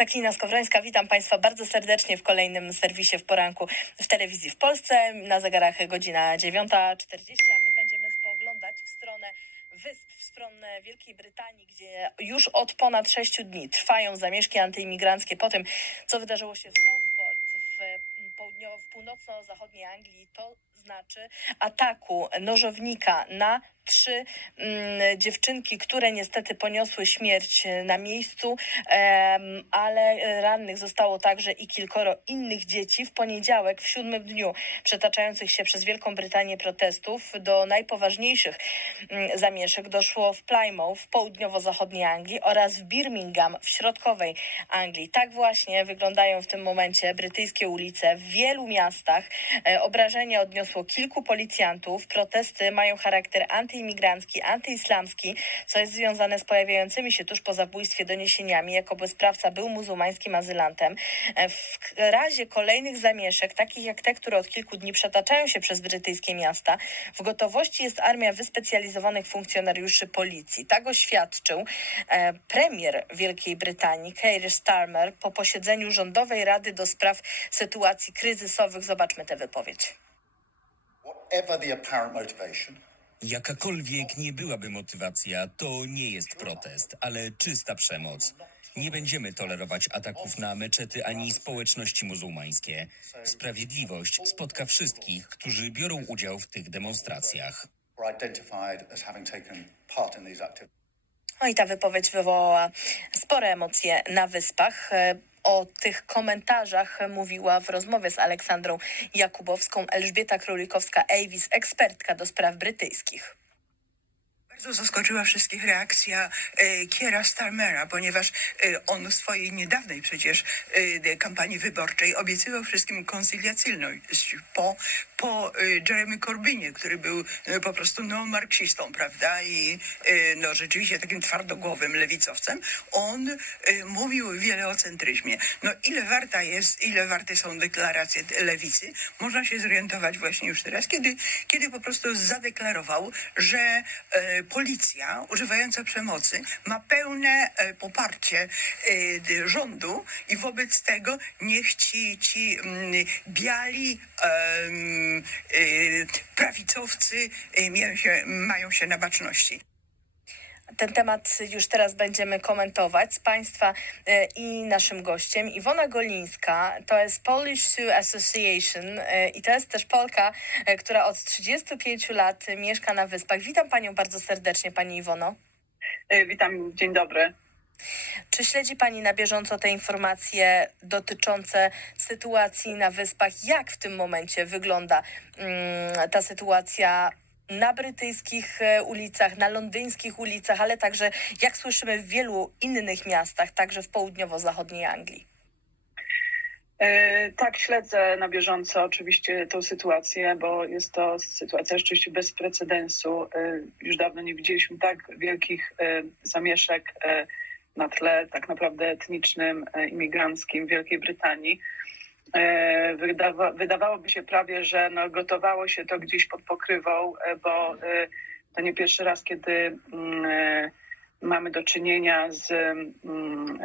Jacqueline Skowrońska, witam Państwa bardzo serdecznie w kolejnym serwisie w poranku w telewizji w Polsce. Na zegarach godzina 9.40, a my będziemy spoglądać w stronę wysp, w stronę Wielkiej Brytanii, gdzie już od ponad 6 dni trwają zamieszki antyimigranckie po tym, co wydarzyło się w w północno-zachodniej Anglii. To znaczy ataku nożownika na trzy mm, dziewczynki, które niestety poniosły śmierć na miejscu, em, ale rannych zostało także i kilkoro innych dzieci. W poniedziałek, w siódmym dniu przetaczających się przez Wielką Brytanię protestów do najpoważniejszych mm, zamieszek doszło w Plymouth w południowo-zachodniej Anglii oraz w Birmingham w środkowej Anglii. Tak właśnie wyglądają w tym momencie brytyjskie ulice w wielu miastach. E, Obrażenie odniosło kilku policjantów. Protesty mają charakter antyimigrancki, antyislamski, co jest związane z pojawiającymi się tuż po zabójstwie doniesieniami, jakoby sprawca był muzułmańskim azylantem. E, W razie kolejnych zamieszek, takich jak te, które od kilku dni przetaczają się przez brytyjskie miasta, w gotowości jest armia wyspecjalizowanych funkcjonariuszy policji. Tak oświadczył e, premier Wielkiej Brytanii, Keir Starmer, po posiedzeniu Rządowej Rady do Spraw Sytuacji Kryzysowych. Zobaczmy tę wypowiedź. Jakakolwiek nie byłaby motywacja, to nie jest protest, ale czysta przemoc. Nie będziemy tolerować ataków na meczety ani społeczności muzułmańskie. Sprawiedliwość spotka wszystkich, którzy biorą udział w tych demonstracjach. No i ta wypowiedź wywołała spore emocje na wyspach. O tych komentarzach mówiła w rozmowie z Aleksandrą Jakubowską Elżbieta Królikowska-Avis, ekspertka do spraw brytyjskich. Bardzo zaskoczyła wszystkich reakcja e, Kiera Starmera, ponieważ e, on w swojej niedawnej przecież e, kampanii wyborczej obiecywał wszystkim koncyliacyjność po, po e, Jeremy Corbynie, który był e, po prostu neomarksistą, prawda? I e, no, rzeczywiście takim twardogłowym lewicowcem. On e, mówił wiele o centryzmie. No ile warta jest, ile warte są deklaracje lewicy, można się zorientować właśnie już teraz, kiedy, kiedy po prostu zadeklarował, że e, policja używająca przemocy ma pełne e, poparcie e, rządu i wobec tego niech ci, ci mm, biali e, prawicowcy mają się, mają się na baczności. Ten temat już teraz będziemy komentować z Państwa e, i naszym gościem. Iwona Golińska to jest Polish Sioux Association e, i to jest też Polka, e, która od 35 lat mieszka na Wyspach. Witam Panią bardzo serdecznie, Pani Iwono. Witam, dzień dobry. Czy śledzi Pani na bieżąco te informacje dotyczące sytuacji na Wyspach? Jak w tym momencie wygląda mm, ta sytuacja na brytyjskich e, ulicach, na londyńskich ulicach, ale także, jak słyszymy, w wielu innych miastach, także w południowo-zachodniej Anglii? E, Tak, śledzę na bieżąco oczywiście tą sytuację, bo jest to sytuacja rzeczywiście bez precedensu. E, Już dawno nie widzieliśmy tak wielkich zamieszek na tle tak naprawdę etnicznym, imigranckim w Wielkiej Brytanii. E, Wydawa, wydawałoby się prawie, że no, gotowało się to gdzieś pod pokrywą, e, bo e, to nie pierwszy raz, kiedy mm, mamy do czynienia z mm,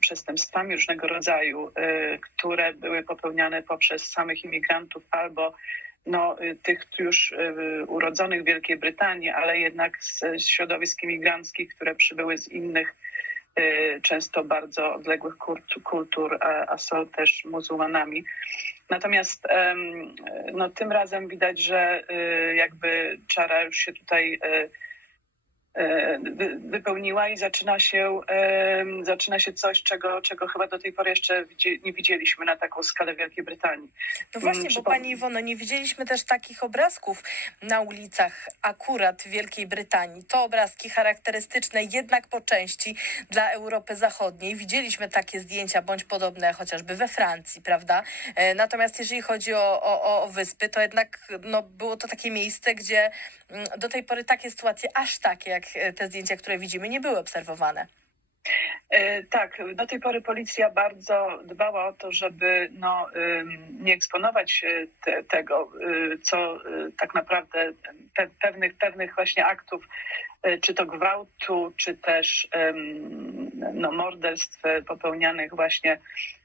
przestępstwami różnego rodzaju, które były popełniane poprzez samych imigrantów albo no, tych już urodzonych w Wielkiej Brytanii, ale jednak z środowisk imigranckich, które przybyły z innych często bardzo odległych kultu- kultur, a, są też muzułmanami. Natomiast no, tym razem widać, że e, jakby czara już się tutaj wy- wypełniła i zaczyna się, em, zaczyna się coś, czego, czego chyba do tej pory jeszcze nie widzieliśmy na taką skalę w Wielkiej Brytanii. No właśnie, bo Pani Iwono, nie widzieliśmy też takich obrazków na ulicach akurat Wielkiej Brytanii. To obrazki charakterystyczne jednak po części dla Europy Zachodniej. Widzieliśmy takie zdjęcia bądź podobne chociażby we Francji, prawda? E, Natomiast jeżeli chodzi o, o, o wyspy, to jednak no, było to takie miejsce, gdzie mm, do tej pory takie sytuacje, aż takie jak e, te zdjęcia, które widzimy, nie były obserwowane. E, Tak, do tej pory policja bardzo dbała o to, żeby no, nie eksponować e, te, tego, y, co tak naprawdę pe, pewnych, pewnych właśnie aktów, e, czy to gwałtu, czy też no, morderstw e, popełnianych właśnie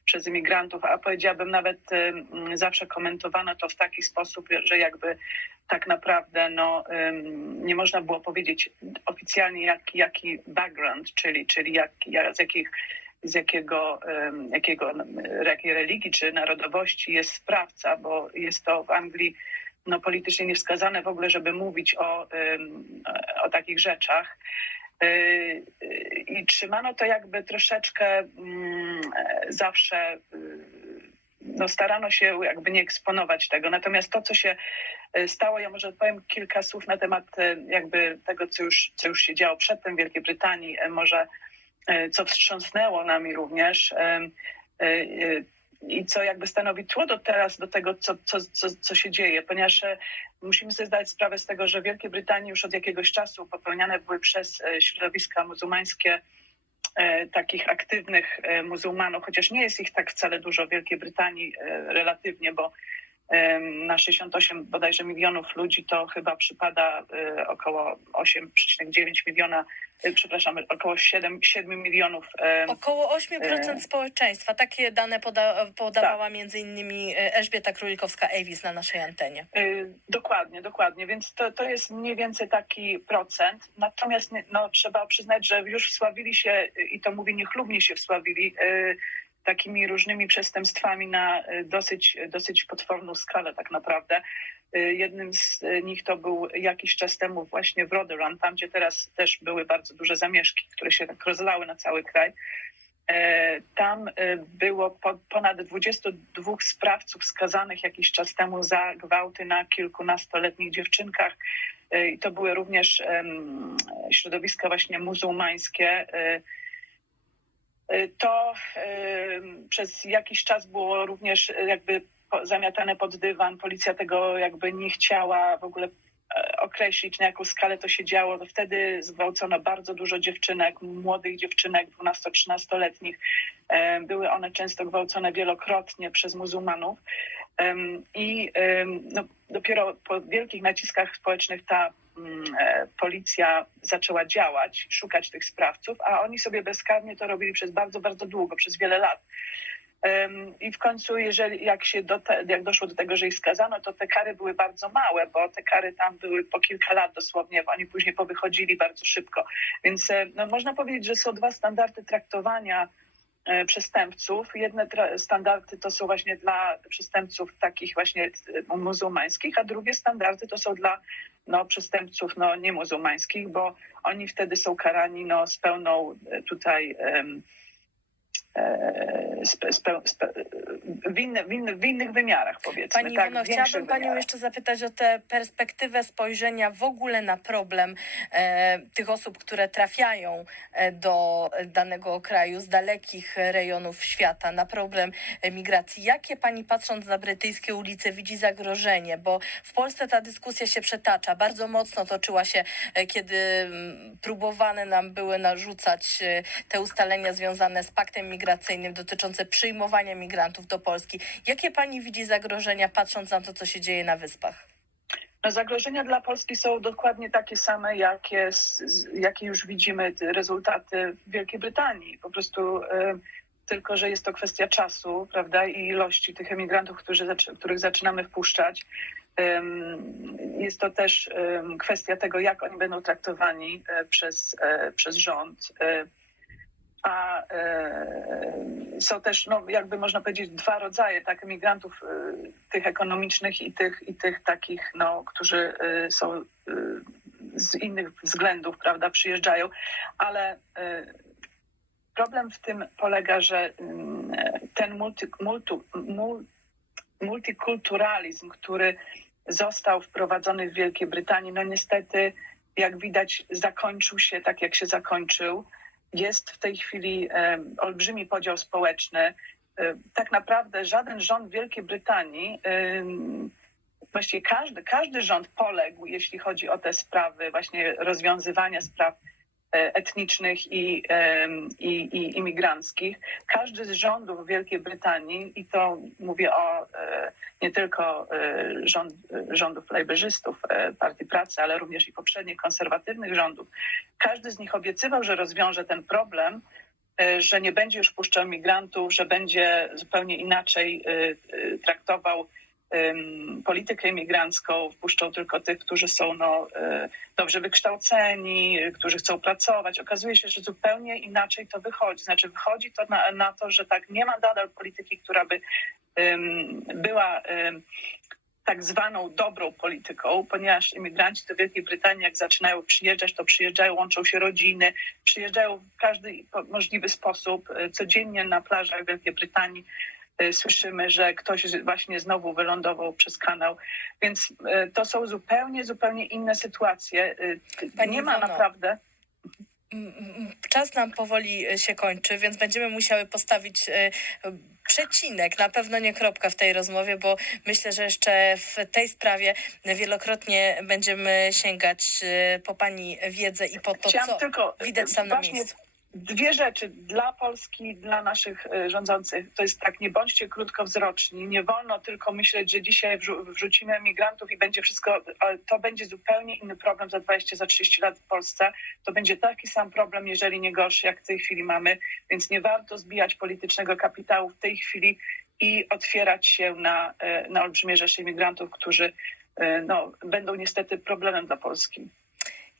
przez imigrantów, a powiedziałabym nawet zawsze komentowano to w taki sposób, że jakby tak naprawdę no, nie można było powiedzieć oficjalnie jaki, jaki background, czyli, czyli jak, z, jakich, z jakiego, jakiego, jakiej religii czy narodowości jest sprawca, bo jest to w Anglii no, politycznie niewskazane w ogóle, żeby mówić o, o takich rzeczach. Y, y, I trzymano to jakby troszeczkę mm, zawsze, y, no starano się jakby nie eksponować tego. Natomiast to, co się stało, ja może powiem kilka słów na temat jakby tego, co już, co już się działo przedtem w Wielkiej Brytanii, może co wstrząsnęło nami również. I co jakby stanowi tło do teraz do tego, co, co, co, co się dzieje, ponieważ e, musimy sobie zdać sprawę z tego, że w Wielkiej Brytanii już od jakiegoś czasu popełniane były przez e, środowiska muzułmańskie e, takich aktywnych muzułmanów, chociaż nie jest ich tak wcale dużo w Wielkiej Brytanii relatywnie, bo na 68 bodajże milionów ludzi to chyba przypada e, około 8,9 miliona, e, przepraszam, około 7, 7 milionów Około 8% E. społeczeństwa. Takie dane poda podawała między innymi Elżbieta Królikowska-Ewis na naszej antenie. Dokładnie, dokładnie. Więc to, to jest mniej więcej taki procent. Natomiast no, trzeba przyznać, że już wsławili się, i to mówię niechlubnie się wsławili, takimi różnymi przestępstwami na y, dosyć, dosyć potworną skalę tak naprawdę. Y, Jednym z nich to był jakiś czas temu właśnie w Rotherham, tam gdzie teraz też były bardzo duże zamieszki, które się tak rozlały na cały kraj. E, Tam e, było po, ponad 22 sprawców skazanych jakiś czas temu za gwałty na kilkunastoletnich dziewczynkach. E, I to były również środowiska właśnie muzułmańskie. To przez jakiś czas było również e, jakby zamiatane pod dywan. Policja tego jakby nie chciała w ogóle e, określić, na jaką skalę to się działo. Wtedy zgwałcono bardzo dużo dziewczynek, młodych dziewczynek, 12-13-letnich. E, Były one często gwałcone wielokrotnie przez muzułmanów. I no, dopiero po wielkich naciskach społecznych ta policja zaczęła działać, szukać tych sprawców, a oni sobie bezkarnie to robili przez bardzo, bardzo długo, przez wiele lat. I w końcu, jeżeli jak się do te, jak doszło do tego, że ich skazano, to te kary były bardzo małe, bo te kary tam były po kilka lat dosłownie, bo oni później powychodzili bardzo szybko. Więc e, no, można powiedzieć, że są dwa standardy traktowania e, przestępców. Jedne standardy to są właśnie dla przestępców takich właśnie e, muzułmańskich, a drugie standardy to są dla no, przestępców no, niemuzułmańskich, bo oni wtedy są karani no, z pełną e, tutaj e, spe, spe, spe, w, inne, w, inne, w innych wymiarach powiedzmy. Pani tak, Iwono, chciałabym Panią wymiarach. jeszcze zapytać o tę perspektywę spojrzenia w ogóle na problem e, tych osób, które trafiają e, do danego kraju z dalekich rejonów świata, na problem migracji. Jakie Pani patrząc na brytyjskie ulice widzi zagrożenie? Bo w Polsce ta dyskusja się przetacza. Bardzo mocno toczyła się, e, kiedy mm, próbowane nam były narzucać e, te ustalenia związane z paktem migracyjnym dotyczące przyjmowania migrantów do Polski. Jakie pani widzi zagrożenia, patrząc na to, co się dzieje na wyspach? No, zagrożenia dla Polski są dokładnie takie same, jakie, jakie już widzimy rezultaty w Wielkiej Brytanii. Po prostu e, tylko, że jest to kwestia czasu, prawda, i ilości tych emigrantów, którzy, których zaczynamy wpuszczać. Jest to też kwestia tego, jak oni będą traktowani e, przez, e, przez rząd. A e, są też, no, jakby można powiedzieć, dwa rodzaje tak, emigrantów, e, tych ekonomicznych i tych, i tych takich, no, którzy e, są z innych względów, prawda, przyjeżdżają, ale problem w tym polega, że mm, ten multi, multu, mul, multikulturalizm, który został wprowadzony w Wielkiej Brytanii, no niestety, jak widać, zakończył się tak, jak się zakończył. Jest w tej chwili olbrzymi podział społeczny. E, tak naprawdę żaden rząd Wielkiej Brytanii, właściwie każdy, każdy rząd poległ, jeśli chodzi o te sprawy właśnie rozwiązywania spraw etnicznych i, i, i imigranckich. Każdy z rządów Wielkiej Brytanii, i to mówię o e, nie tylko e, rząd, e, rządów lejberzystów, e, Partii Pracy, ale również i poprzednich konserwatywnych rządów, każdy z nich obiecywał, że rozwiąże ten problem, e, że nie będzie już puszczał migrantów, że będzie zupełnie inaczej e, e, traktował politykę imigrancką, wpuszczał tylko tych, którzy są no, e, dobrze wykształceni, którzy chcą pracować. Okazuje się, że zupełnie inaczej to wychodzi. Znaczy wychodzi to na, na to, że tak nie ma nadal polityki, która by em, była em, tak zwaną dobrą polityką, ponieważ imigranci do Wielkiej Brytanii, jak zaczynają przyjeżdżać, to przyjeżdżają, łączą się rodziny, przyjeżdżają w każdy możliwy sposób. E, Codziennie na plażach Wielkiej Brytanii słyszymy, że ktoś właśnie znowu wylądował przez kanał. Więc e, to są zupełnie, zupełnie inne sytuacje. E, Pani Nie ma naprawdę. Mm, mm, Czas nam powoli się kończy, więc będziemy musiały postawić przecinek, na pewno nie kropka w tej rozmowie, bo myślę, że jeszcze w tej sprawie wielokrotnie będziemy sięgać po Pani wiedzę i po to, Chciałam co tylko widać tam na miejscu. Dwie rzeczy dla Polski, dla naszych e, rządzących. To jest tak, nie bądźcie krótkowzroczni. Nie wolno tylko myśleć, że dzisiaj wrzu- wrzucimy migrantów i będzie wszystko, ale to będzie zupełnie inny problem za 20, za 30 lat w Polsce. To będzie taki sam problem, jeżeli nie gorszy, jak w tej chwili mamy. Więc nie warto zbijać politycznego kapitału w tej chwili i otwierać się na, e, na olbrzymie rzesze imigrantów, którzy e, no, będą niestety problemem dla Polski.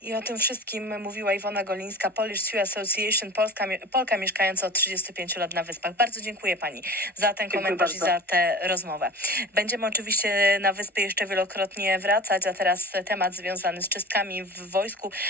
I o tym wszystkim mówiła Iwona Golińska, Polish Sea Association, Polska, Polka mieszkająca od 35 lat na Wyspach. Bardzo dziękuję Pani za ten Dziękuję komentarz i bardzo. za tę rozmowę. Będziemy oczywiście na Wyspy jeszcze wielokrotnie wracać, a teraz temat związany z czystkami w wojsku.